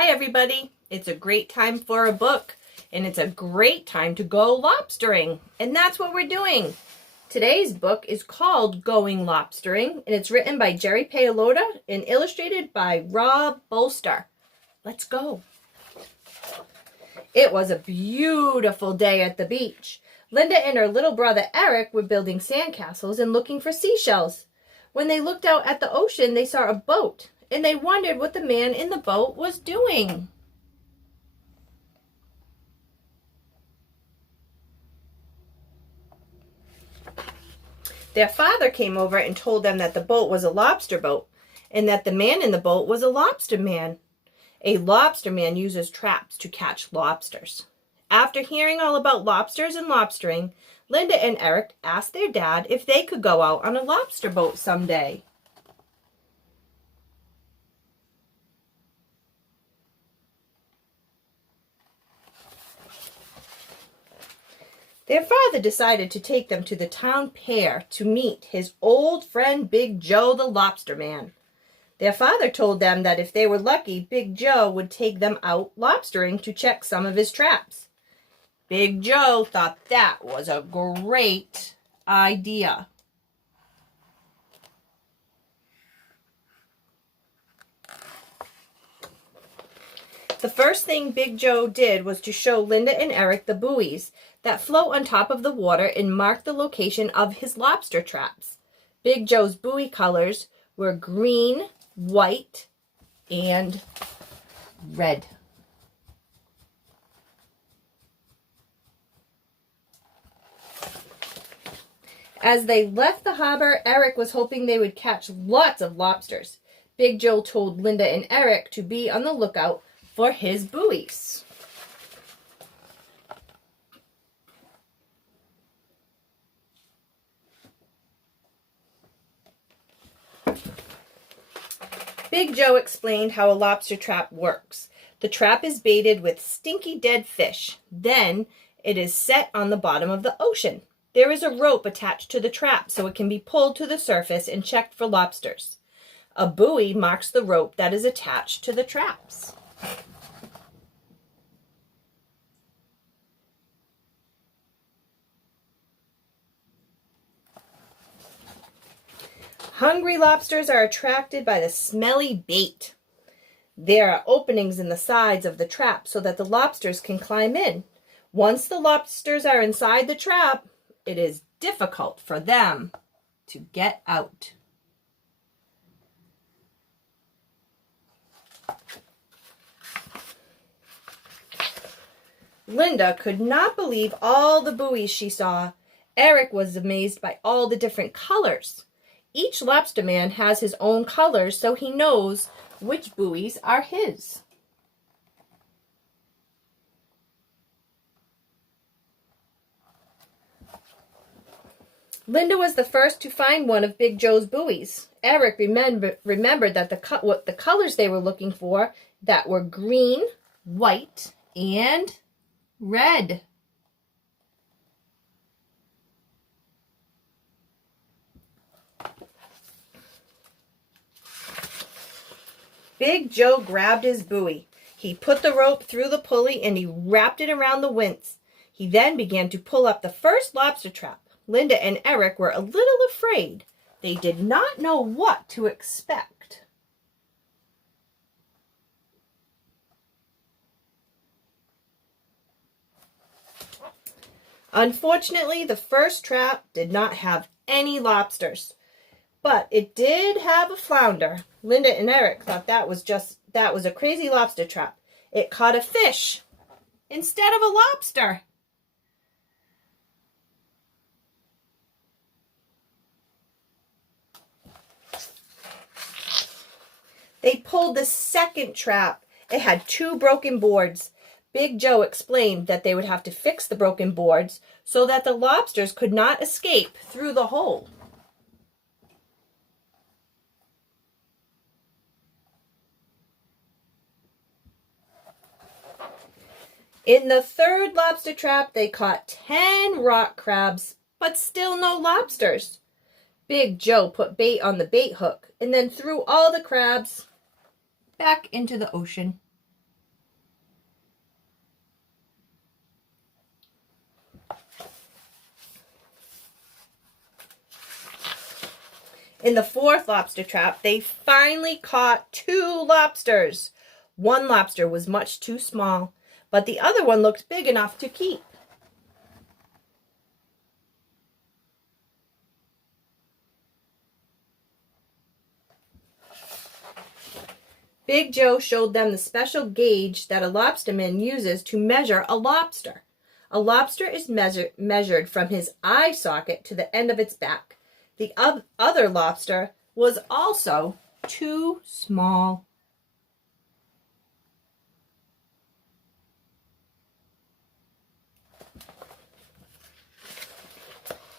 Hi everybody, it's a great time for a book and it's a great time to go lobstering, and that's what we're doing. Today's book is called Going Lobstering and it's written by Pallotta and illustrated by Bolster. Let's go. It was a beautiful day at the beach. Linda and her little brother Eric were building sandcastles and looking for seashells. When they looked out at the ocean, they saw a boat, and they wondered what the man in the boat was doing. Their father came over and told them that the boat was a lobster boat, and that the man in the boat was a lobster man. A lobster man uses traps to catch lobsters. After hearing all about lobsters and lobstering, Linda and Eric asked their dad if they could go out on a lobster boat someday. Their father decided to take them to the town pier to meet his old friend Big Joe the Lobster Man. Their father told them that if they were lucky, Big Joe would take them out lobstering to check some of his traps. Big Joe thought that was a great idea. The first thing Big Joe did was to show Linda and Eric the buoys that float on top of the water and mark the location of his lobster traps. Big Joe's buoy colors were green, white, and red. As they left the harbor, Eric was hoping they would catch lots of lobsters. Big Joe told Linda and Eric to be on the lookout for his buoys. Big Joe explained how a lobster trap works. The trap is baited with stinky dead fish. Then it is set on the bottom of the ocean. There is a rope attached to the trap so it can be pulled to the surface and checked for lobsters. A buoy marks the rope that is attached to the traps. Hungry lobsters are attracted by the smelly bait. There are openings in the sides of the trap so that the lobsters can climb in. Once the lobsters are inside the trap, it is difficult for them to get out. Linda could not believe all the buoys she saw. Eric was amazed by all the different colors. Each lobster man has his own colors, so he knows which buoys are his. Linda was the first to find one of Big Joe's buoys. Eric remembered that the colors they were looking for that were green, white, and red. Big Joe grabbed his buoy. He put the rope through the pulley and he wrapped it around the winch. He then began to pull up the first lobster trap. Linda and Eric were a little afraid. They did not know what to expect. Unfortunately, the first trap did not have any lobsters, but it did have a flounder. Linda and Eric thought that was a crazy lobster trap. It caught a fish instead of a lobster. They pulled the second trap. It had 2 broken boards. Big Joe explained that they would have to fix the broken boards so that the lobsters could not escape through the hole. In the third lobster trap, they caught 10 rock crabs, but still no lobsters. Big Joe put bait on the bait hook and then threw all the crabs back into the ocean. In the fourth lobster trap, they finally caught 2 lobsters. One lobster was much too small, but the other one looked big enough to keep. Big Joe showed them the special gauge that a lobsterman uses to measure a lobster. A lobster is measured from his eye socket to the end of its back. The other lobster was also too small.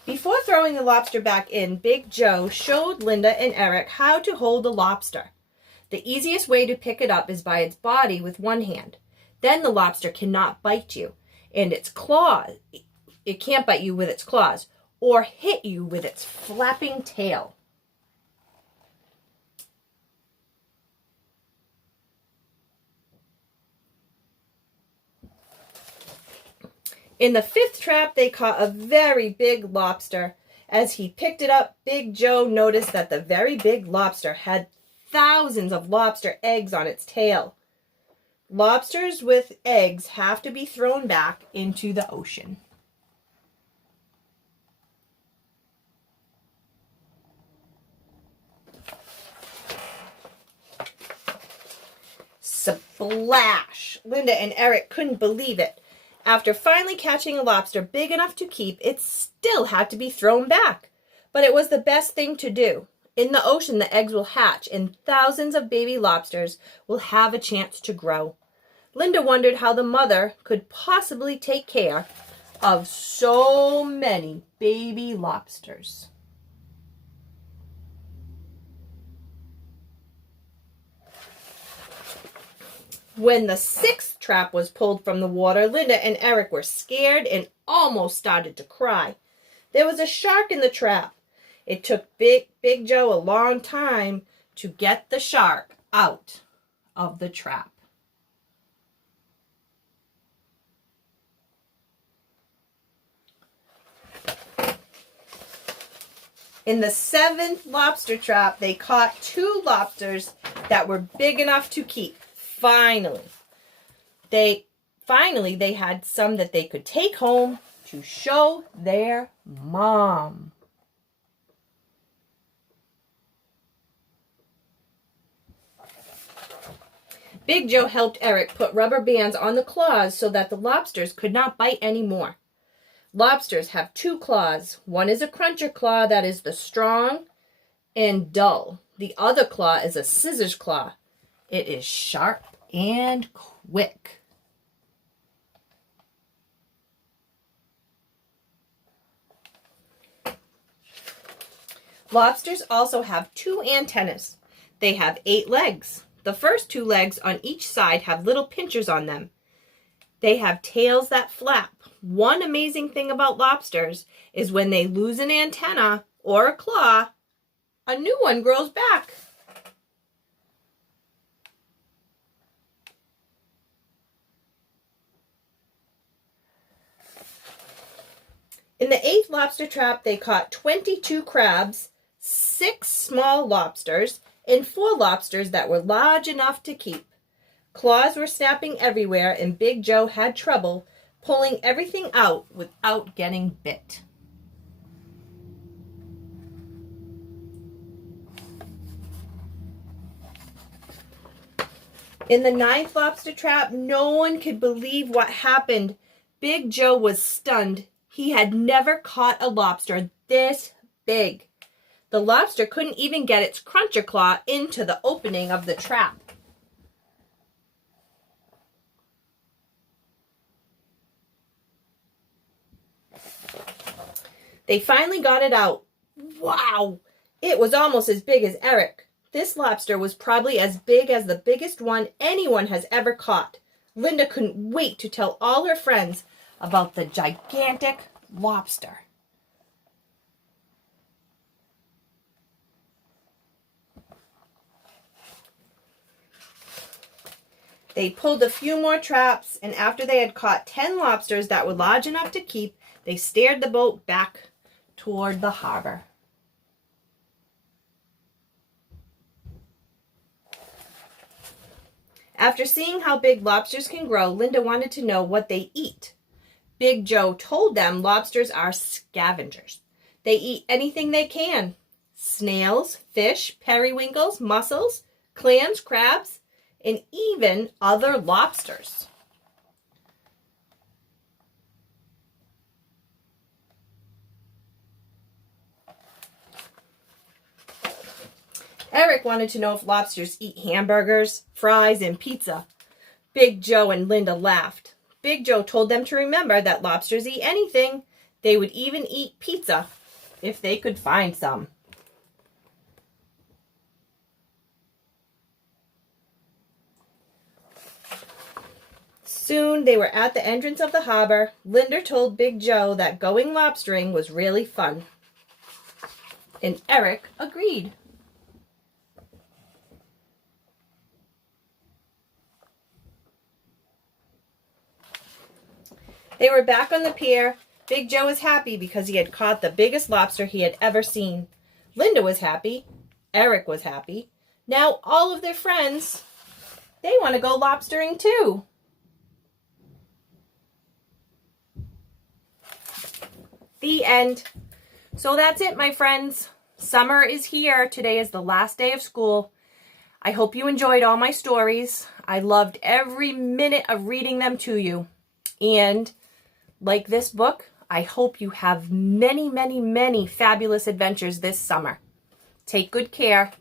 Before throwing the lobster back in, Big Joe showed Linda and Eric how to hold a lobster. The easiest way to pick it up is by its body with one hand. Then the lobster cannot bite you, and its claws, it can't bite you with its claws, or hit you with its flapping tail. In the fifth trap, they caught a very big lobster. As he picked it up, Big Joe noticed that the very big lobster had thousands of lobster eggs on its tail. Lobsters with eggs have to be thrown back into the ocean. Splash! Linda and Eric couldn't believe it. After finally catching a lobster big enough to keep, it still had to be thrown back. But it was the best thing to do. In the ocean, the eggs will hatch, and thousands of baby lobsters will have a chance to grow. Linda wondered how the mother could possibly take care of so many baby lobsters. When the sixth trap was pulled from the water, Linda and Eric were scared and almost started to cry. There was a shark in the trap. It took Big Joe a long time to get the shark out of the trap. In the seventh lobster trap, they caught 2 lobsters that were big enough to keep. Finally, they had some that they could take home to show their mom. Big Joe helped Eric put rubber bands on the claws so that the lobsters could not bite anymore. Lobsters have 2 claws. One is a cruncher claw that is the strong and dull. The other claw is a scissors claw. It is sharp and quick. Lobsters also have 2 antennas. They have 8 legs. The first 2 legs on each side have little pinchers on them. They have tails that flap. One amazing thing about lobsters is when they lose an antenna or a claw, a new one grows back. In the 8th lobster trap, they caught 22 crabs, 6 small lobsters, and 4 lobsters that were large enough to keep. Claws were snapping everywhere, and Big Joe had trouble pulling everything out without getting bit. In the 9th lobster trap, no one could believe what happened. Big Joe was stunned. He had never caught a lobster this big. The lobster couldn't even get its cruncher claw into the opening of the trap. They finally got it out. Wow! It was almost as big as Eric. This lobster was probably as big as the biggest one anyone has ever caught. Linda couldn't wait to tell all her friends about the gigantic lobster. They pulled a few more traps, and after they had caught 10 lobsters that were large enough to keep, they steered the boat back toward the harbor. After seeing how big lobsters can grow, Linda wanted to know what they eat. Big Joe told them lobsters are scavengers. They eat anything they can. Snails, fish, periwinkles, mussels, clams, crabs, and even other lobsters. Eric wanted to know if lobsters eat hamburgers, fries, and pizza. Big Joe and Linda laughed. Big Joe told them to remember that lobsters eat anything. They would even eat pizza if they could find some. Soon they were at the entrance of the harbor. Linda told Big Joe that going lobstering was really fun. And Eric agreed. They were back on the pier. Big Joe was happy because he had caught the biggest lobster he had ever seen. Linda was happy. Eric was happy. Now all of their friends, they want to go lobstering too. The end. So that's it, my friends. Summer is here. Today is the last day of school. I hope you enjoyed all my stories. I loved every minute of reading them to you. And like this book, I hope you have many, many, many fabulous adventures this summer. Take good care.